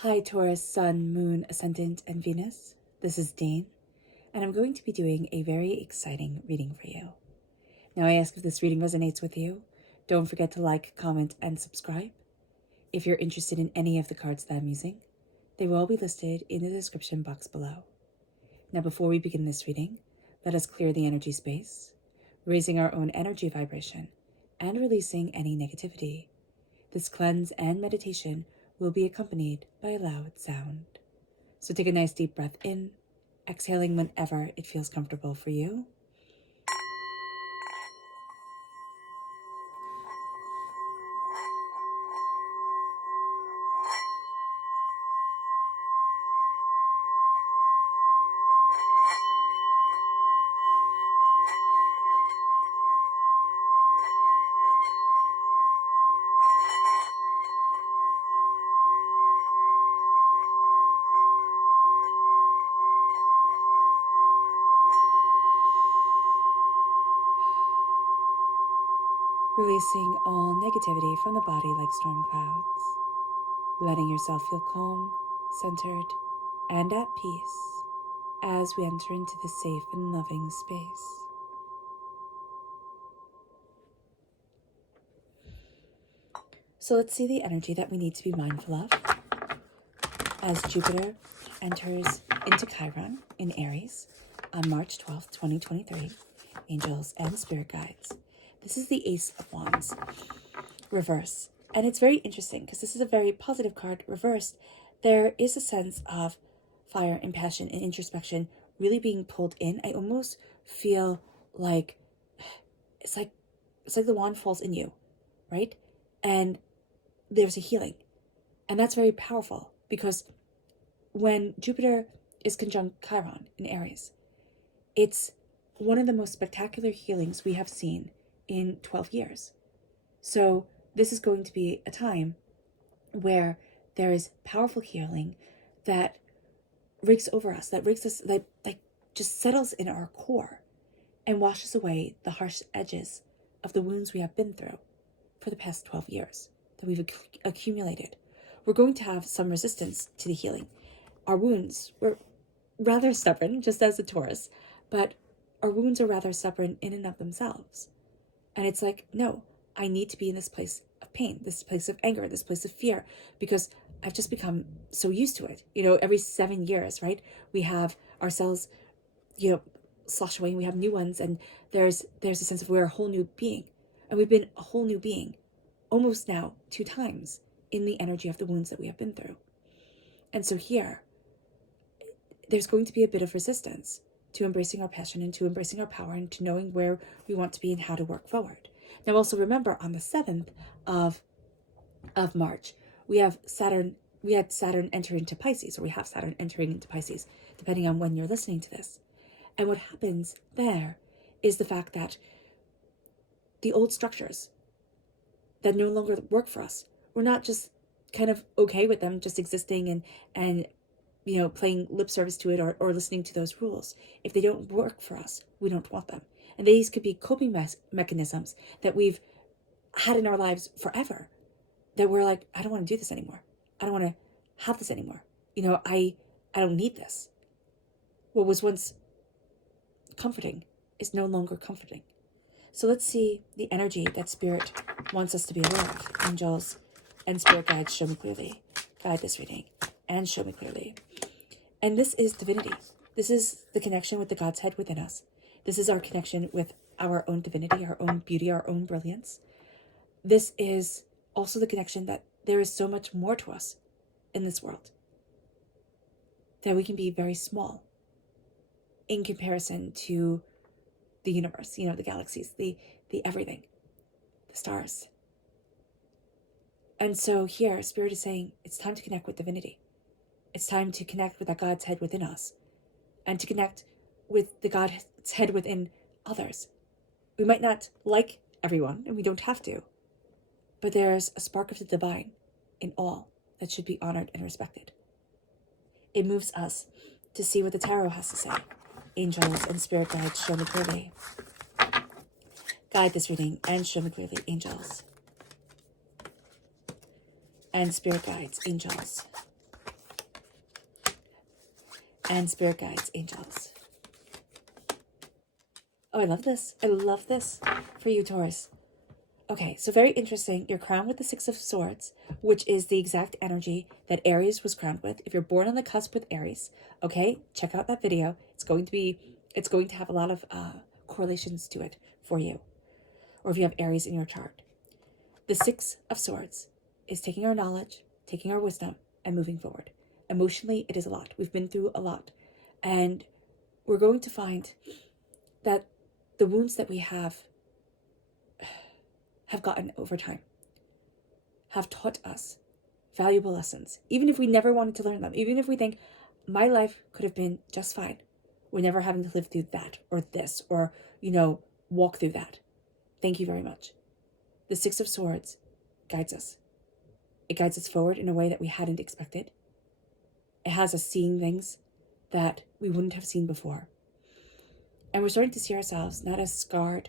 Hi Taurus, Sun, Moon, Ascendant, and Venus. This is Dane, and I'm going to be doing a very exciting reading for you. Now I ask if this reading resonates with you. Don't forget to like, comment, and subscribe. If you're interested in any of the cards that I'm using, they will all be listed in the description box below. Now before we begin this reading, let us clear the energy space, raising our own energy vibration and releasing any negativity. This cleanse and meditation will be accompanied by a loud sound. So take a nice deep breath in, exhaling whenever it feels comfortable for you. Releasing all negativity from the body like storm clouds. Letting yourself feel calm, centered, and at peace as we enter into this safe and loving space. So let's see the energy that we need to be mindful of as Jupiter enters into Chiron in Aries on March 12th, 2023. Angels and spirit guides. This is the Ace of Wands, reverse. And it's very interesting because this is a very positive card. Reversed, there is a sense of fire and passion and introspection really being pulled in. I almost feel like it's like the wand falls in you, right? And there's a healing. And that's very powerful because when Jupiter is conjunct Chiron in Aries, it's one of the most spectacular healings we have seen in 12 years. So this is going to be a time where there is powerful healing that rakes over us, that just settles in our core and washes away the harsh edges of the wounds we have been through for the past 12 years that we've accumulated. We're going to have some resistance to the healing. Our wounds were rather stubborn, just as a Taurus, but our wounds are rather stubborn in and of themselves. And it's like, no, I need to be in this place of pain, this place of anger, this place of fear, because I've just become so used to it. Every 7 years, right? We have our cells, slosh away, and we have new ones, and there's a sense of we're a whole new being. And we've been a whole new being almost now 2 times in the energy of the wounds that we have been through. And so here, there's going to be a bit of resistance to embracing our passion and to embracing our power and to knowing where we want to be and how to work forward. Now also remember, on the 7th of March, we had Saturn enter into Pisces, or we have Saturn entering into Pisces, depending on when you're listening to this. And what happens there is the fact that the old structures that no longer work for us, we're not just kind of okay with them just existing and playing lip service to it or listening to those rules. If they don't work for us, we don't want them. And these could be coping mechanisms that we've had in our lives forever, that we're like, I don't want to do this anymore. I don't want to have this anymore. I don't need this. What was once comforting is no longer comforting. So let's see the energy that Spirit wants us to be aware of. Angels and spirit guides, show me clearly. Guide this reading and show me clearly. And this is divinity. This is the connection with the God's head within us. This is our connection with our own divinity, our own beauty, our own brilliance. This is also the connection that there is so much more to us in this world, that we can be very small in comparison to the universe, the galaxies, the everything, the stars. And so here, Spirit is saying, it's time to connect with divinity. It's time to connect with that God's head within us and to connect with the God's head within others. We might not like everyone, and we don't have to, but there's a spark of the divine in all that should be honored and respected. It moves us to see what the tarot has to say. Angels and spirit guides, show me clearly. Guide this reading and show me clearly, angels and spirit guides, angels and spirit guides, angels. Oh, I love this. I love this for you, Taurus. Okay, so very interesting. You're crowned with the Six of Swords, which is the exact energy that Aries was crowned with. If you're born on the cusp with Aries, okay, check out that video. It's going to have a lot of correlations to it for you, or if you have Aries in your chart. The Six of Swords is taking our knowledge, taking our wisdom, and moving forward. Emotionally, it is a lot. We've been through a lot, and we're going to find that the wounds that we have gotten over time have taught us valuable lessons, even if we never wanted to learn them, even if we think my life could have been just fine, we're never having to live through that or this or, walk through that. Thank you very much. The Six of Swords guides us. It guides us forward in a way that we hadn't expected. It has us seeing things that we wouldn't have seen before. And we're starting to see ourselves not as scarred,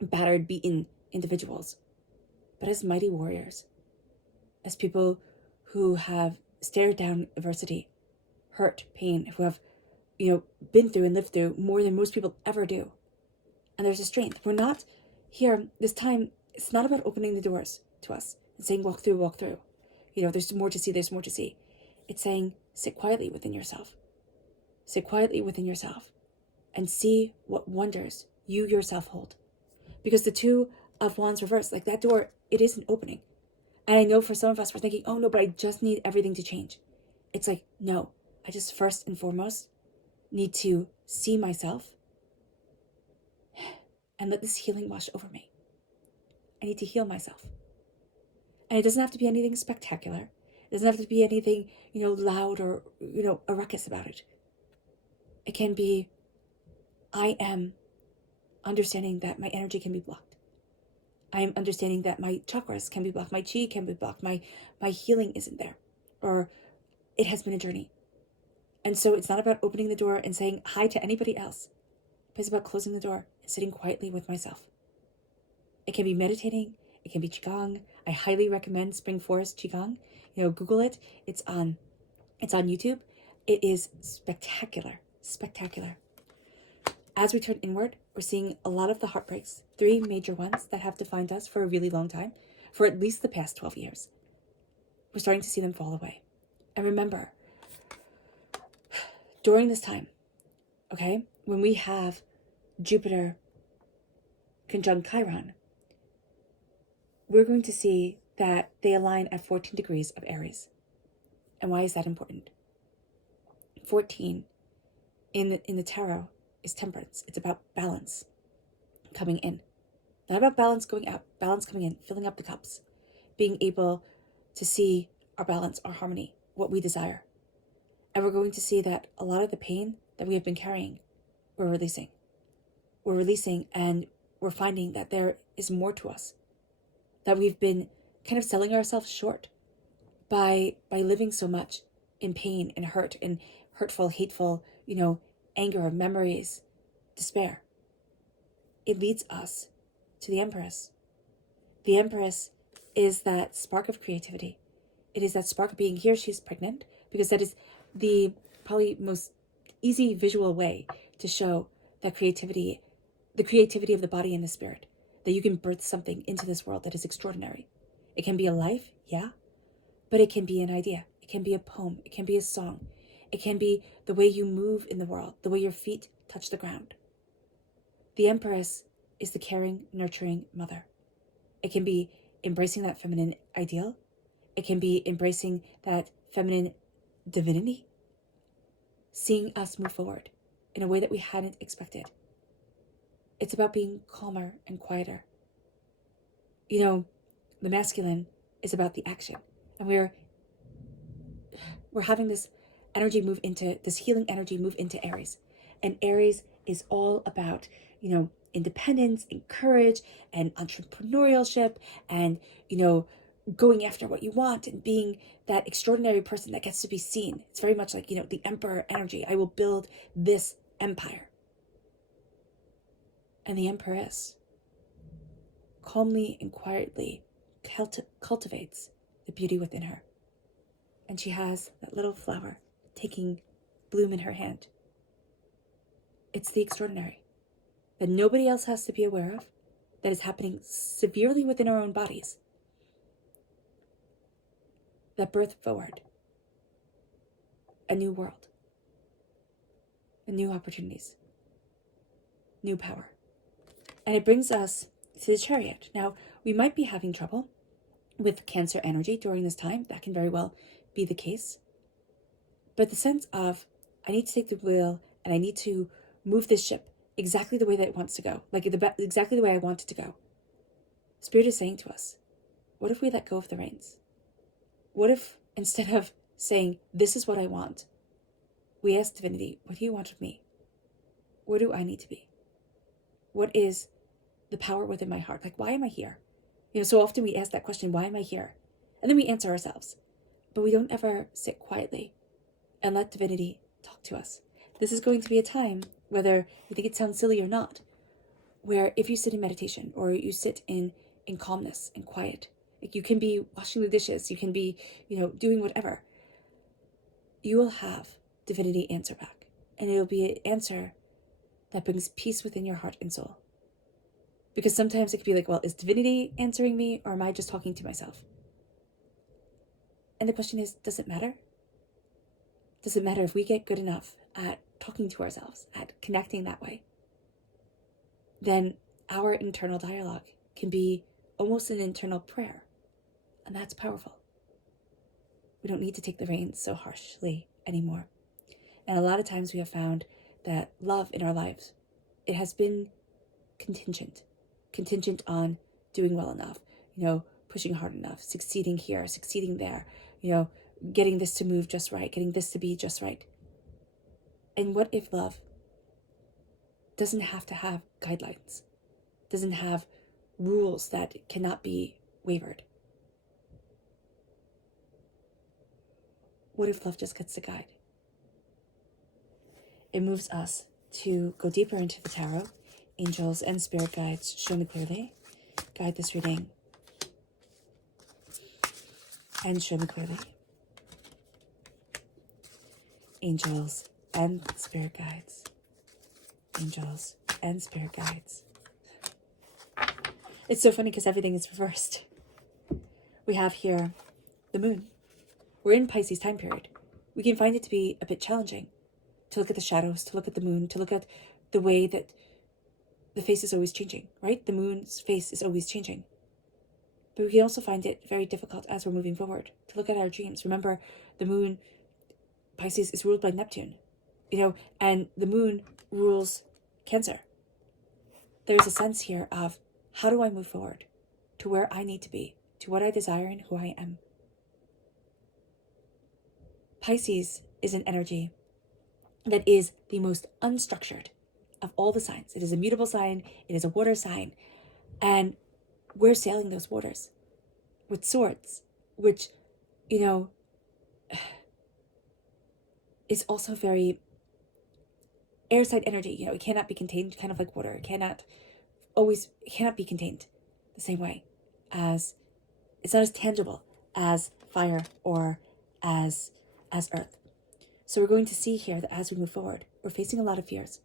battered, beaten individuals, but as mighty warriors, as people who have stared down adversity, hurt, pain, who have, been through and lived through more than most people ever do. And there's a strength. We're not here this time. It's not about opening the doors to us and saying, walk through, walk through. There's more to see, there's more to see. It's saying, sit quietly within yourself. Sit quietly within yourself and see what wonders you yourself hold. Because the Two of Wands reversed, like that door, it isn't opening. And I know for some of us, we're thinking, oh no, but I just need everything to change. It's like, no, I just first and foremost need to see myself and let this healing wash over me. I need to heal myself. And it doesn't have to be anything spectacular. It doesn't have to be anything, loud or, a ruckus about it. It can be, I am understanding that my energy can be blocked. I am understanding that my chakras can be blocked. My chi can be blocked. My healing isn't there. Or it has been a journey. And so it's not about opening the door and saying hi to anybody else. But it's about closing the door and sitting quietly with myself. It can be meditating. It can be Qigong. I highly recommend Spring Forest Qigong. Google it. It's on YouTube. It is spectacular. Spectacular. As we turn inward, we're seeing a lot of the heartbreaks, 3 major ones that have defined us for a really long time, for at least the past 12 years. We're starting to see them fall away. And remember, during this time, okay, when we have Jupiter conjunct Chiron, we're going to see that they align at 14 degrees of Aries. And why is that important? 14 in the tarot is temperance. It's about balance coming in. Not about balance going out, balance coming in, filling up the cups, being able to see our balance, our harmony, what we desire. And we're going to see that a lot of the pain that we have been carrying, we're releasing. We're releasing, and we're finding that there is more to us, that we've been kind of selling ourselves short by living so much in pain and hurt and hurtful, hateful, anger, memories, despair. It leads us to the Empress. The Empress is that spark of creativity. It is that spark of being here. She's pregnant, because that is the probably most easy visual way to show that creativity, the creativity of the body and the spirit, that you can birth something into this world that is extraordinary. It can be a life, yeah, but it can be an idea. It can be a poem. It can be a song. It can be the way you move in the world, the way your feet touch the ground. The Empress is the caring, nurturing mother. It can be embracing that feminine ideal. It can be embracing that feminine divinity, seeing us move forward in a way that we hadn't expected. It's about being calmer and quieter. The masculine is about the action. And we're having this energy move into, this healing energy move into Aries. And Aries is all about, independence and courage and entrepreneurship and, going after what you want and being that extraordinary person that gets to be seen. It's very much like, the emperor energy. I will build this empire. And the Empress calmly and quietly cultivates the beauty within her. And she has that little flower taking bloom in her hand. It's the extraordinary that nobody else has to be aware of, that is happening severely within our own bodies, that birth forward a new world, and new opportunities, new power. And it brings us to the Chariot. Now, we might be having trouble with Cancer energy during this time. That can very well be the case. But the sense of, I need to take the wheel and I need to move this ship exactly the way that it wants to go, like exactly the way I want it to go. Spirit is saying to us, what if we let go of the reins? What if, instead of saying, this is what I want, we ask divinity, what do you want of me? Where do I need to be? What is the power within my heart? Like, why am I here? So often we ask that question, why am I here? And then we answer ourselves. But we don't ever sit quietly and let divinity talk to us. This is going to be a time, whether you think it sounds silly or not, where if you sit in meditation or you sit in calmness and quiet, like you can be washing the dishes, you can be, doing whatever, you will have divinity answer back. And it'll be an answer that brings peace within your heart and soul. Because sometimes it could be like, well, is divinity answering me or am I just talking to myself? And the question is, does it matter? Does it matter if we get good enough at talking to ourselves, at connecting that way? Then our internal dialogue can be almost an internal prayer. And that's powerful. We don't need to take the reins so harshly anymore. And a lot of times we have found that love in our lives, it has been contingent on doing well enough, pushing hard enough, succeeding here, succeeding there, getting this to move just right, getting this to be just right. And what if love doesn't have to have guidelines, doesn't have rules that cannot be wavered? What if love just gets to guide? It moves us to go deeper into the tarot. Angels and spirit guides, show me clearly. Guide this reading. And show me clearly. Angels and spirit guides. Angels and spirit guides. It's so funny because everything is reversed. We have here the moon. We're in Pisces time period. We can find it to be a bit challenging to look at the shadows, to look at the moon, to look at the way that the face is always changing, right? The moon's face is always changing. But we can also find it very difficult as we're moving forward to look at our dreams. Remember, the moon, Pisces, is ruled by Neptune, and the moon rules Cancer. There's a sense here of, how do I move forward to where I need to be, to what I desire and who I am? Pisces is an energy that is the most unstructured of all the signs. It is a mutable sign. It is a water sign. And we're sailing those waters with swords, which, is also very air-side energy. It cannot be contained, kind of like water. It cannot be contained the same way as, it's not as tangible as fire or as earth. So we're going to see here that as we move forward, we're facing a lot of fears.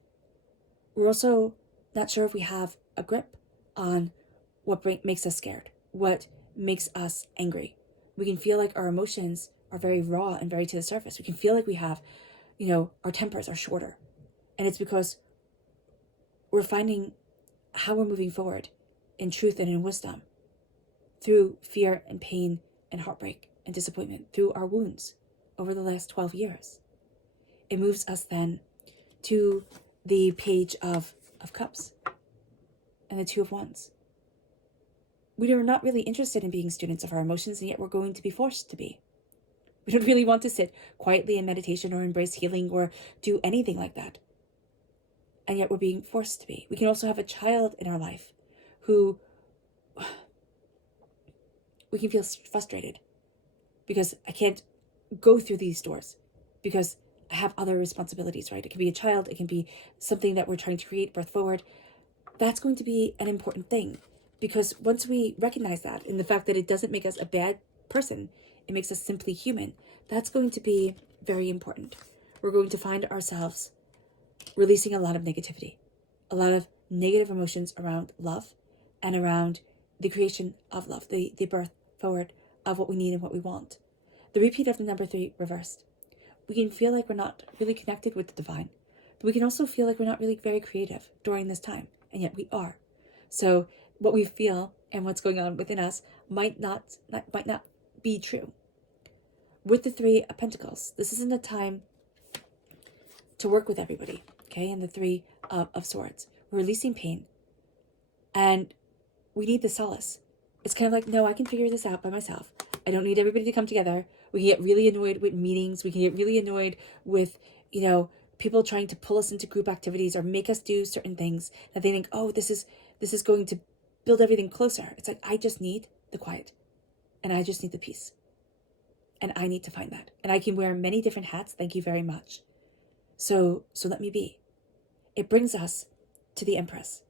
We're also not sure if we have a grip on what makes us scared, what makes us angry. We can feel like our emotions are very raw and very to the surface. We can feel like we have, our tempers are shorter. And it's because we're finding how we're moving forward in truth and in wisdom through fear and pain and heartbreak and disappointment, through our wounds over the last 12 years. It moves us then to the Page of Cups and the Two of Wands. We are not really interested in being students of our emotions, and yet we're going to be forced to be. We don't really want to sit quietly in meditation or embrace healing or do anything like that. And yet we're being forced to be. We can also have a child in our life who we can feel frustrated because I can't go through these doors because I have other responsibilities, right? It can be a child. It can be something that we're trying to create, birth forward. That's going to be an important thing, because once we recognize that and the fact that it doesn't make us a bad person, it makes us simply human. That's going to be very important. we're going to find ourselves releasing a lot of negativity, a lot of negative emotions around love and around the creation of love, the birth forward of what we need and what we want. The repeat of the number 3 reversed. We can feel like we're not really connected with the divine, but we can also feel like we're not really very creative during this time, and yet we are. So what we feel and what's going on within us might not be true. With the 3 of Pentacles, this isn't a time to work with everybody, okay? And the 3 of Swords, we're releasing pain, and we need the solace. It's kind of like, no, I can figure this out by myself. I don't need everybody to come together. We can get really annoyed with meetings. We can get really annoyed with, people trying to pull us into group activities or make us do certain things that they think, oh, this is going to build everything closer. It's like, I just need the quiet, and I just need the peace, and I need to find that. And I can wear many different hats. Thank you very much. So let me be. It brings us to the Empress.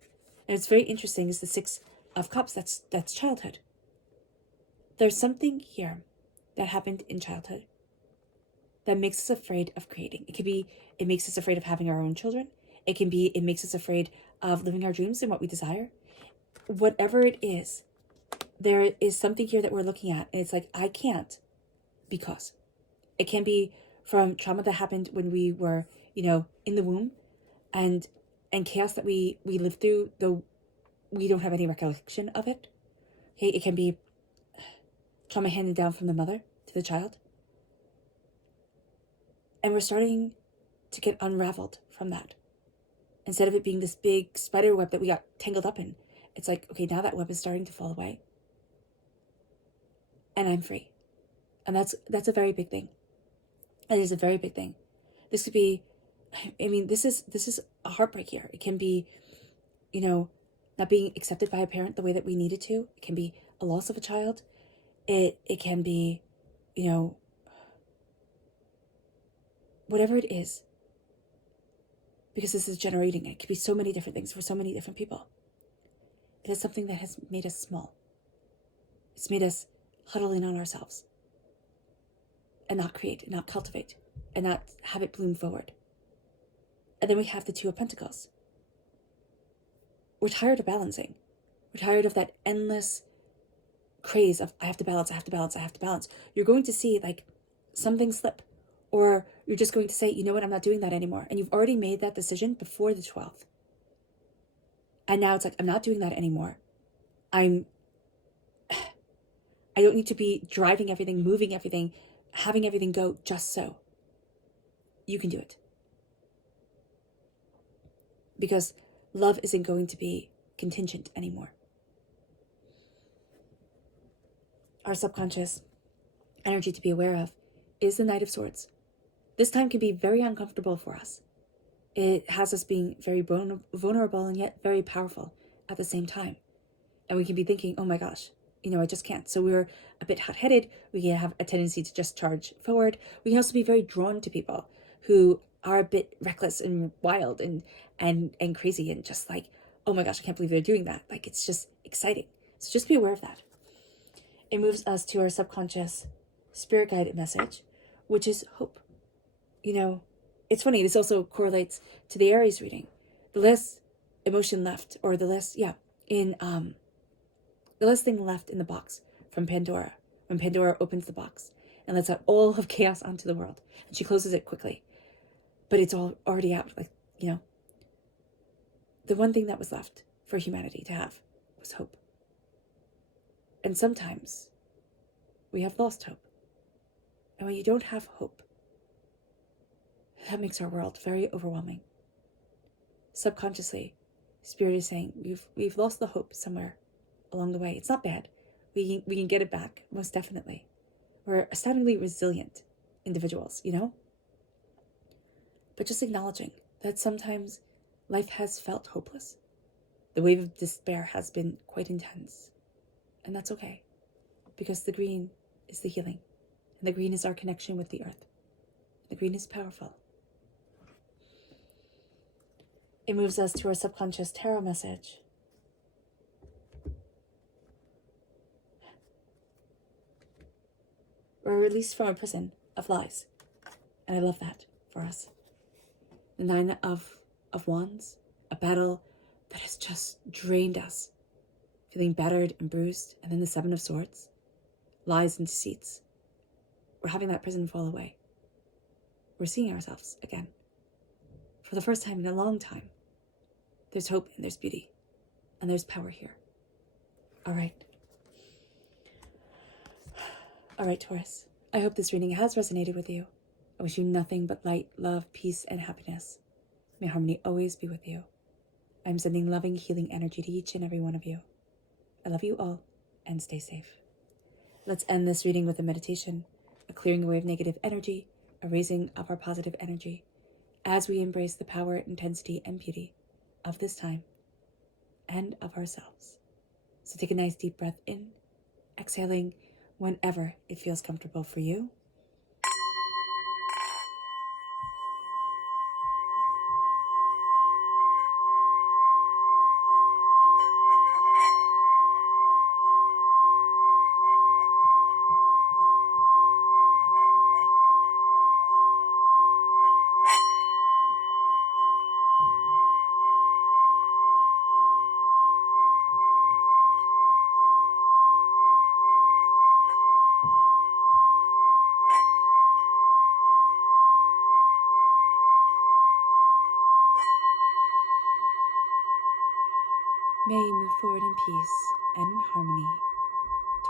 And it's very interesting, is the 6 of Cups. That's childhood. There's something here that happened in childhood that makes us afraid of creating. It could be, it makes us afraid of having our own children. It can be, it makes us afraid of living our dreams and what we desire. Whatever it is, there is something here that we're looking at, and it's like, I can't, because. It can be from trauma that happened when we were, in the womb, and chaos that we lived through, though we don't have any recollection of it. Okay, it can be trauma handed down from the mother to the child. And we're starting to get unraveled from that. Instead of it being this big spider web that we got tangled up in, it's like, okay, now that web is starting to fall away. And I'm free. And that's a very big thing. It is a very big thing. This could be, this is a heartbreak here. It can be, not being accepted by a parent the way that we needed to. It can be a loss of a child. It can be, whatever it is, because this is generating it. It could be so many different things for so many different people. It is something that has made us small. It's made us huddle in on ourselves and not create, and not cultivate, and not have it bloom forward. And then we have the 2 of Pentacles. We're tired of balancing. We're tired of that endless craze of, I have to balance, I have to balance, I have to balance. You're going to see like something slip, or you're just going to say, you know what, I'm not doing that anymore. And you've already made that decision before the 12th. And now it's like, I'm not doing that anymore. I don't need to be driving everything, moving everything, having everything go just so. You can do it. Because love isn't going to be contingent anymore. Our subconscious energy to be aware of is the Knight of Swords. This time can be very uncomfortable for us. It has us being very vulnerable and yet very powerful at the same time. And we can be thinking, oh my gosh, I just can't. So we're a bit hot-headed. We can have a tendency to just charge forward. We can also be very drawn to people who are a bit reckless and wild and crazy, and just like, oh my gosh, I can't believe they're doing that. Like, it's just exciting. So just be aware of that. It moves us to our subconscious spirit guided message, which is hope. It's funny, this also correlates to the Aries reading. The less emotion left, or the less thing left in the box from Pandora, when Pandora opens the box and lets out all of chaos onto the world, and she closes it quickly, but it's all already out. Like, the one thing that was left for humanity to have was hope. And sometimes we have lost hope. And when you don't have hope, that makes our world very overwhelming. Subconsciously, Spirit is saying we've lost the hope somewhere along the way. It's not bad. We can get it back, most definitely. We're astoundingly resilient individuals, But just acknowledging that sometimes life has felt hopeless. The wave of despair has been quite intense. And that's okay, because the green is the healing, and the green is our connection with the earth. The green is powerful. It moves us to our subconscious tarot message. We're released from a prison of lies. And I love that for us. The Nine of Wands, a battle that has just drained us, feeling battered and bruised. And then the Seven of Swords, lies and deceits. We're having that prison fall away. We're seeing ourselves again. For the first time in a long time. There's hope and there's beauty. And there's power here. All right, Taurus. I hope this reading has resonated with you. I wish you nothing but light, love, peace, and happiness. May harmony always be with you. I'm sending loving, healing energy to each and every one of you. I love you all, and stay safe. Let's end this reading with a meditation, a clearing away of negative energy, a raising of our positive energy, as we embrace the power, intensity, and beauty of this time and of ourselves. So take a nice deep breath in, exhaling whenever it feels comfortable for you. May you move forward in peace and harmony,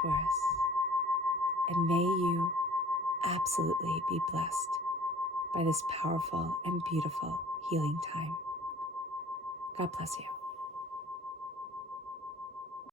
Taurus. And may you absolutely be blessed by this powerful and beautiful healing time. God bless you.